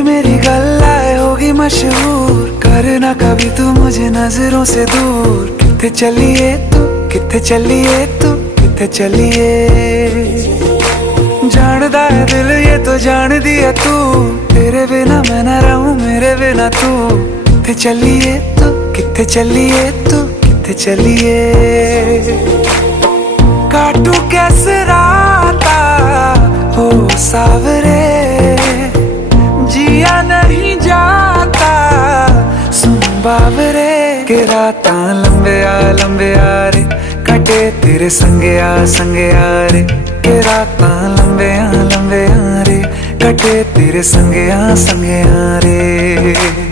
मेरी गल्लाए होगी मशहूर, करना कभी तू मुझे नजरों से दूर। किथे चलिए तू, किथे चलिए तू, किथे चलिए। जानदा है दिल ये तो जान दिया तू, तेरे बिना मैं ना रहूं मेरे बिना तू। किथे चलिए तू, किथे चलिए तू, किथे चलिए। काटू कैसे राता हो सावरे, जिया नहीं जाता सुन बाबरे। के राता लंबे आ रे, कटे तेरे संगे आ रे। के राता लंबे आ रे, कटे तेरे संगे आ रे।